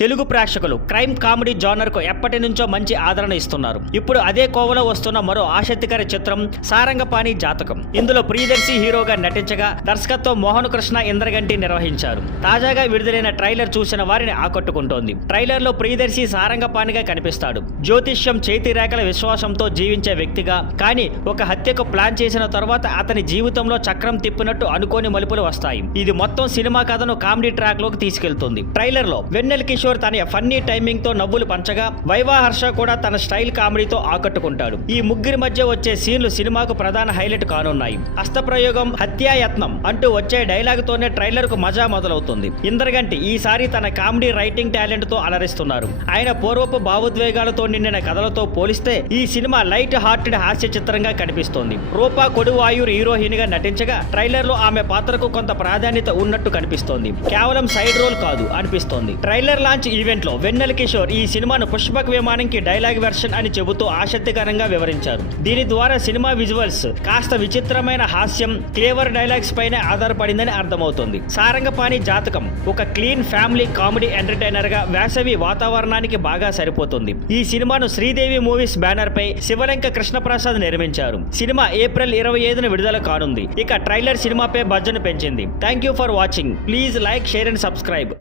తెలుగు ప్రేక్షకులు crime comedy genre కు ఎప్పటి నుంచో మంచి ఆదరణ ఇస్తున్నారు. ఇప్పుడు అదే కోవలో వస్తున్న మరో ఆసక్తికర చిత్రం సారంగపాణి జాతకం. ఇందులో ప్రియదర్శి హీరోగా నటించగా దర్శకత్వం మోహన్ కృష్ణ ఇంద్రగంటి నిర్వహించారు. తాజాగా విడుదలైన ట్రైలర్ చూసిన వారిని ఆకట్టుకుంటోంది. ట్రైలర్ లో ప్రియదర్శి సారంగపాణిగా కనిపిస్తాడు. జ్యోతిష్యం చేతి రేఖల విశ్వాసంతో జీవించే వ్యక్తిగా, కానీ ఒక హత్యకు ప్లాన్ చేసిన తర్వాత అతని జీవితంలో చక్రం తిప్పినట్టు అనుకోని మలుపులు వస్తాయి. ఇది మొత్తం సినిమా కథను కామెడీ ట్రాక్ లోకి తీసుకెళ్తుంది. ట్రైలర్ లో వెన్నెల కిషోర్ తన ఫన్నీ టైమింగ్ తో నవ్వులు పంచగా, వైవా హర్ష కూడా తన స్టైల్ కామెడీతో ఆకట్టుకుంటాడు. ఈ ముగ్గురి మధ్య వచ్చే సీన్లు సినిమాకు ప్రధాన హైలైట్ కానున్నాయి. హస్తప్రయోగం, హత్యాయత్నం అంటూ వచ్చే డైలాగ్ తోనే ట్రైలర్ కు మజా మొదలవుతుంది. ఇంద్రగంటి ఈసారి తన కామెడీ రైటింగ్ టాలెంట్ తో అలరిస్తున్నారు. ఆయన పూర్వపు భావోద్వేగాలతో నిండిన కథలతో పోలిస్తే ఈ సినిమా లైట్ హార్టెడ్ హాస్య చిత్రంగా కనిపిస్తోంది. రూపా కొడువాయూర్ హీరోయిన్ గా నటించగా ట్రైలర్ లో ఆమె పాత్రకు కొంత ప్రాధాన్యత ఉన్నట్టు కనిపిస్తోంది. కేవలం సైడ్ రోల్ కాదు అనిపిస్తోంది. ట్రైలర్ లాంచ్ ఈవెంట్ లో వెన్నెల కిషోర్ ఈ సినిమాను పుష్పక్ విమానంకి డైలాగ్ వెర్షన్ అని చెబుతూ ఆసక్తికరంగా వివరించారు. దీని ద్వారా సినిమా విజువల్స్ కాస్త విచిత్రమైన హాస్యం, క్లేవర్ డైలాగ్స్ పైన ఆధారపడిందని అర్థమవుతుంది. సారంగపాణి జాతకం ఒక క్లీన్ ఫ్యామిలీ కామెడీ ఎంటర్టైనర్ గా వేసవి వాతావరణానికి బాగా సరిపోతుంది. ఈ సినిమాను శ్రీదేవి మూవీస్ బ్యానర్ పై శివలంక కృష్ణప్రసాద్ నిర్మించారు. సినిమా ఏప్రిల్ 25న విడుదల కానుంది. ఇక ట్రైలర్ సినిమాపై బడ్జెట్ పెంచింది. Thank you for watching. Please like, share and subscribe.